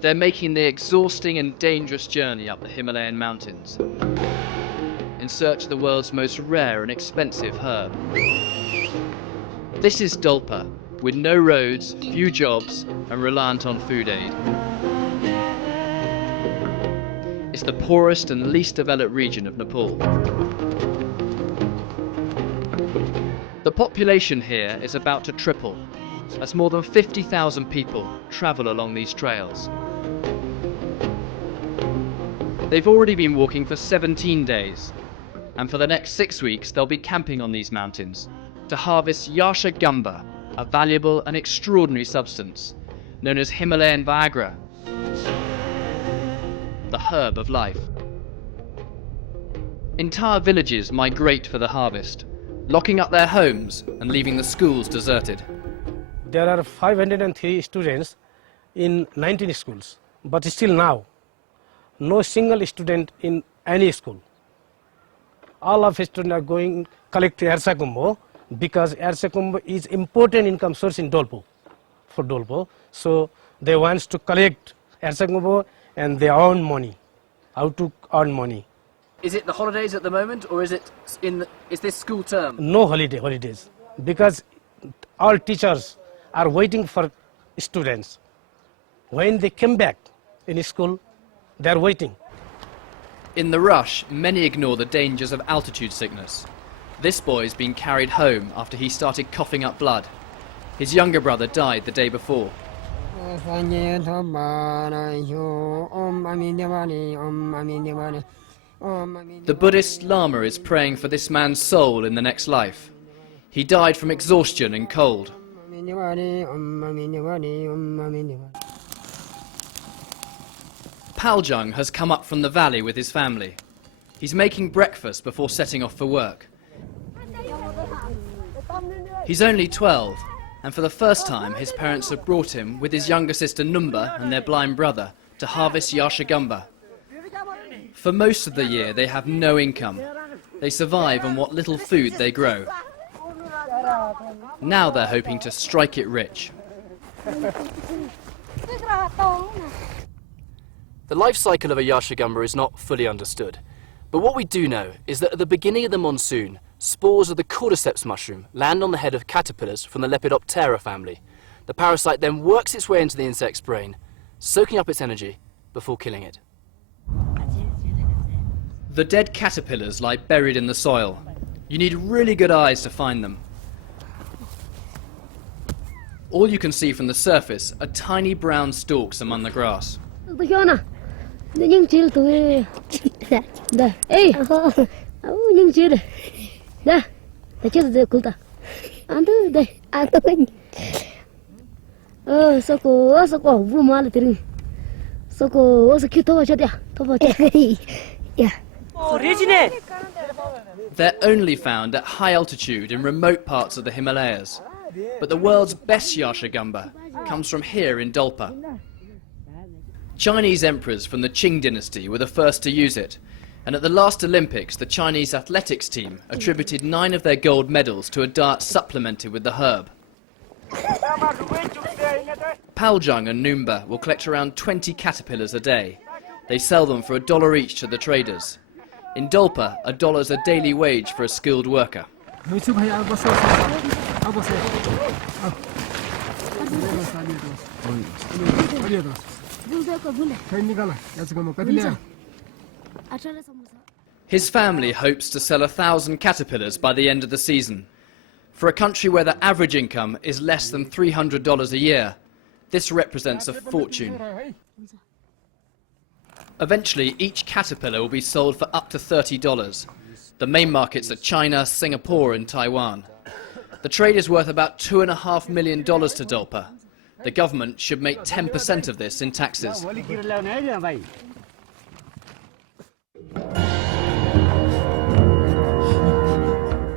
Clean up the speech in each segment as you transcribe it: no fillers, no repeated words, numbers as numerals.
They're making the exhausting and dangerous journey up the Himalayan mountains in search of the world's most rare and expensive herb. This is Dolpa, with no roads, few jobs, and reliant on food aid. It's the poorest and least developed region of Nepal. The population here is about to triple, as more than 50,000 people travel along these trails. They've already been walking for 17 days, and for the next 6 weeks they'll be camping on these mountains to harvest Yarchagumba, a valuable and extraordinary substance known as Himalayan Viagra, the herb of life. Entire villages migrate for the harvest, locking up their homes and leaving the schools deserted. There are 503 students in 19 schools, but still now, no single student in any school. All of students are going collect Yarsagumba because Yarchagumba is important income source in Dolpa, for Dolpa. So they want to collect Yarsagumba and they earn money. How to earn money? Is it the holidays at the moment, or is this school term? No holidays, because all teachers are waiting for students. When they come back in school, they are waiting. In the rush, many ignore the dangers of altitude sickness. This boy's been carried home after he started coughing up blood. His younger brother died the day before. The Buddhist Lama is praying for this man's soul in the next life. He died from exhaustion and cold. Paljung has come up from the valley with his family. He's making breakfast before setting off for work. He's only 12, and for the first time his parents have brought him with his younger sister Numba and their blind brother to harvest Yarchagumba. For most of the year they have no income. They survive on what little food they grow. Now they're hoping to strike it rich. The life cycle of a Yarchagumba is not fully understood, but what we do know is that at the beginning of the monsoon, spores of the Cordycep mushroom land on the head of caterpillars from the Lepidoptera family. The parasite then works its way into the insect's brain, soaking up its energy before killing it. The dead caterpillars lie buried in the soil. You need really good eyes to find them. All you can see from the surface are tiny brown stalks among the grass. They're only found at high altitude in remote parts of the Himalayas. But the world's best Yarchagumba comes from here in Dolpa. Chinese emperors from the Qing dynasty were the first to use it, and at the last Olympics the Chinese athletics team attributed 9 of their gold medals to a diet supplemented with the herb. Paljung and Numba will collect around 20 caterpillars a day. They sell them for $1 each to the traders. In Dolpa, $1 is a daily wage for a skilled worker. His family hopes to sell 1,000 caterpillars by the end of the season. For a country where the average income is less than $300 a year, this represents a fortune. Eventually, each caterpillar will be sold for up to $30. The main markets are China, Singapore and Taiwan. The trade is worth about $2.5 million to Dolpa. The government should make 10% of this in taxes.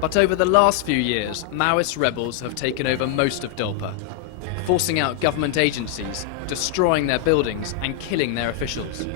But over the last few years, Maoist rebels have taken over most of Dolpa, forcing out government agencies, destroying their buildings and killing their officials.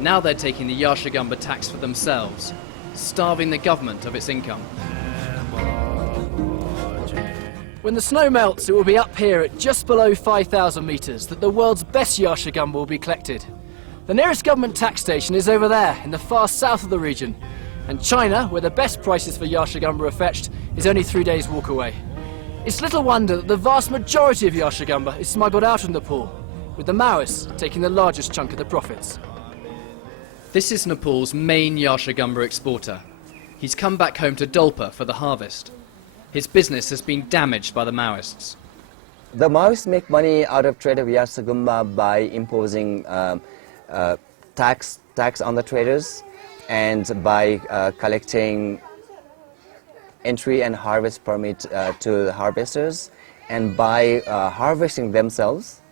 Now they're taking the Yarchagumba tax for themselves, starving the government of its income. When the snow melts, it will be up here at just below 5,000 metres that the world's best Yarchagumba will be collected. The nearest government tax station is over there, in the far south of the region. And China, where the best prices for Yarchagumba are fetched, is only 3 days' walk away. It's little wonder that the vast majority of Yarchagumba is smuggled out of Nepal, with the Maoists taking the largest chunk of the profits. This is Nepal's main Yarchagumba exporter. He's come back home to Dolpa for the harvest. His business has been damaged by the Maoists. The Maoists make money out of trade of Yarsagumba by imposing tax on the traders and by collecting entry and harvest permit to the harvesters, and by harvesting themselves,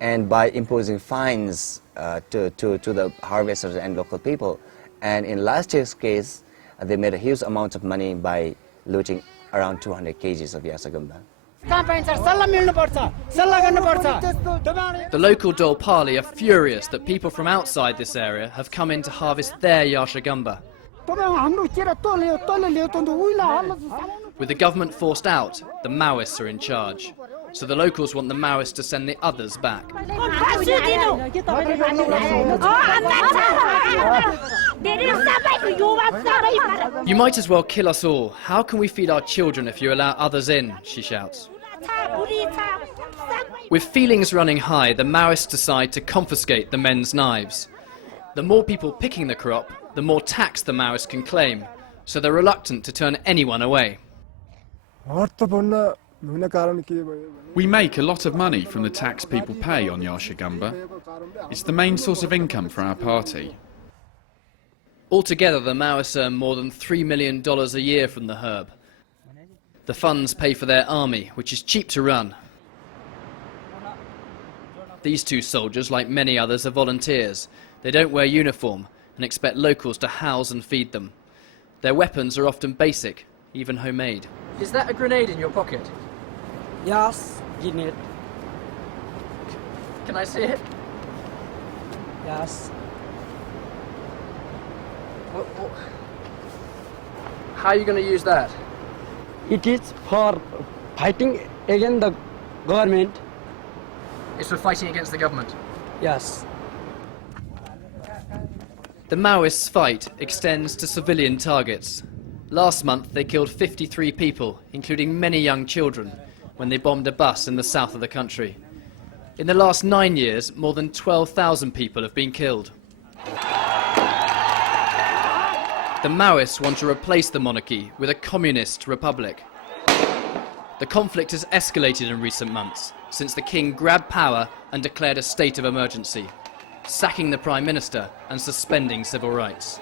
and by imposing fines to the harvesters and local people. And in last year's case, they made a huge amount of money by looting around 200 kgs of Yarsagumba. The local Dolpali are furious that people from outside this area have come in to harvest their Yarchagumba. With the government forced out, the Maoists are in charge. So the locals want the Maoists to send the others back. You might as well kill us all. How can we feed our children if you allow others in? She shouts. With feelings running high, the Maoists decide to confiscate the men's knives. The more people picking the crop, the more tax the Maoists can claim, so they're reluctant to turn anyone away. We make a lot of money from the tax people pay on Yarchagumba. It's the main source of income for our party. Altogether, the Maoists earn more than $3 million a year from the herb. The funds pay for their army, which is cheap to run. These two soldiers, like many others, are volunteers. They don't wear uniform and expect locals to house and feed them. Their weapons are often basic, even homemade. Is that a grenade in your pocket? Yes, grenade. Can I see it? Yes. How are you going to use that? It is for fighting against the government. It's for fighting against the government. Yes. The Maoists' fight extends to civilian targets. Last month they killed 53 people, including many young children, when they bombed a bus in the south of the country. In the last 9 years, more than 12,000 people have been killed. The Maoists want to replace the monarchy with a communist republic. The conflict has escalated in recent months, since the king grabbed power and declared a state of emergency, sacking the prime minister and suspending civil rights.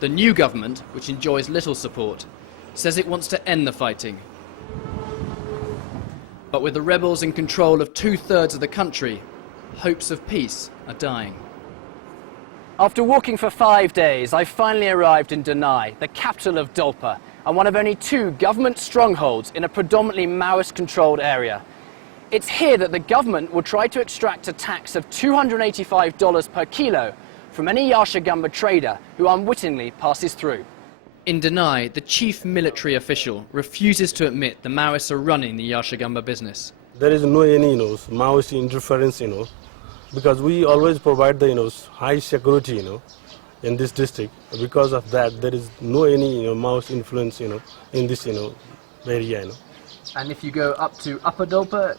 The new government, which enjoys little support, says it wants to end the fighting. But with the rebels in control of 2/3 of the country, hopes of peace are dying. After walking for 5 days, I finally arrived in Denai, the capital of Dolpa, and one of only 2 government strongholds in a predominantly Maoist-controlled area. It's here that the government will try to extract a tax of $285 per kilo from any Yarchagumba trader who unwittingly passes through. In Denai, the chief military official refuses to admit the Maoists are running the Yarchagumba business. There is no any Maoist interference, because we always provide the high security, in this district. Because of that, there is no any Maoist influence, in this area. And if you go up to Upper Dolpa,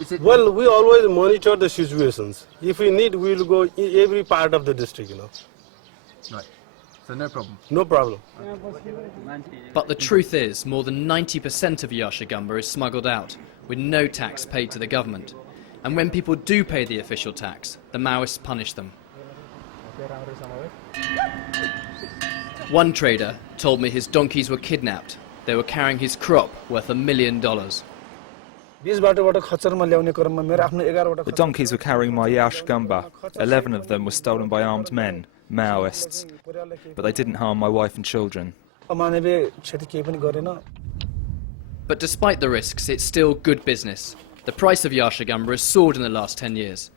is it? Well, we always monitor the situations. If we need, we will go every part of the district, Right. So no problem. No problem. But the truth is, more than 90% of Yarchagumba is smuggled out, with no tax paid to the government. And when people do pay the official tax, the Maoists punish them. One trader told me his donkeys were kidnapped. They were carrying his crop worth $1 million. The donkeys were carrying my Yarchagumba. 11 of them were stolen by armed men, Maoists, but they didn't harm my wife and children. But despite the risks, it's still good business. The price of Yarchagumba has soared in the last 10 years.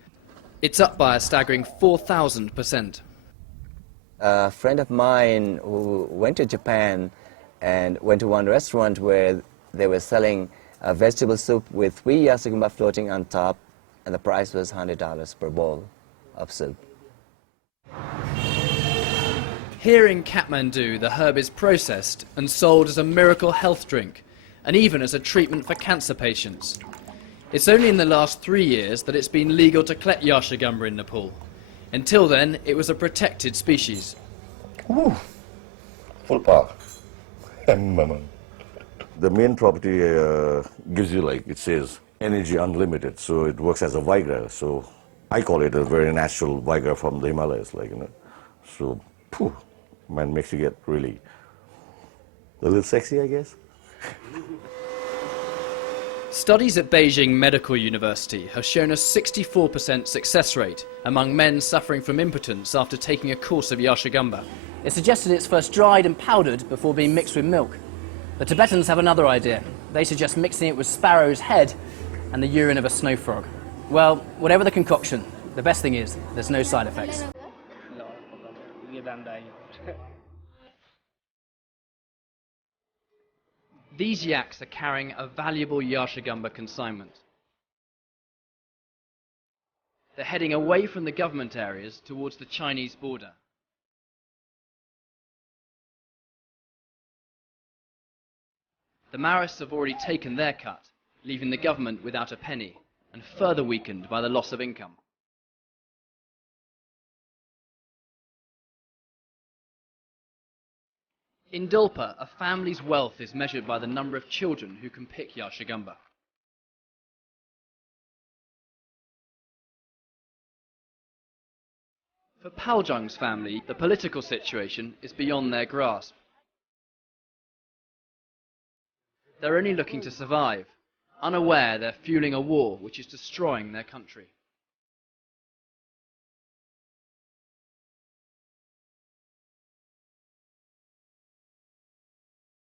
It's up by a staggering 4,000%. A friend of mine who went to Japan and went to one restaurant where They were selling a vegetable soup with 3 Yarsagumba floating on top, and the price was $100 per bowl of soup. Here in Kathmandu, the herb is processed and sold as a miracle health drink, and even as a treatment for cancer patients. It's only in the last 3 years that it's been legal to collect Yarchagumba in Nepal. Until then, it was a protected species. Ooh, full power. The main property gives you, like it says, energy unlimited, so it works as a Viagra. So I call it a very natural Viagra from the Himalayas, like, you know. So, phew, man, makes you get really a little sexy, I guess. Studies at Beijing Medical University have shown a 64% success rate among men suffering from impotence after taking a course of Yarchagumba. It suggested it's first dried and powdered before being mixed with milk. The Tibetans have another idea. They suggest mixing it with sparrow's head and the urine of a snow frog. Well, whatever the concoction, the best thing is there's no side effects. These yaks are carrying a valuable Yarchagumba consignment. They're heading away from the government areas towards the Chinese border. The Maoists have already taken their cut, leaving the government without a penny, and further weakened by the loss of income. In Dolpa, a family's wealth is measured by the number of children who can pick Yarchagumba. For Paljung's family, the political situation is beyond their grasp. They're only looking to survive, unaware they're fueling a war which is destroying their country.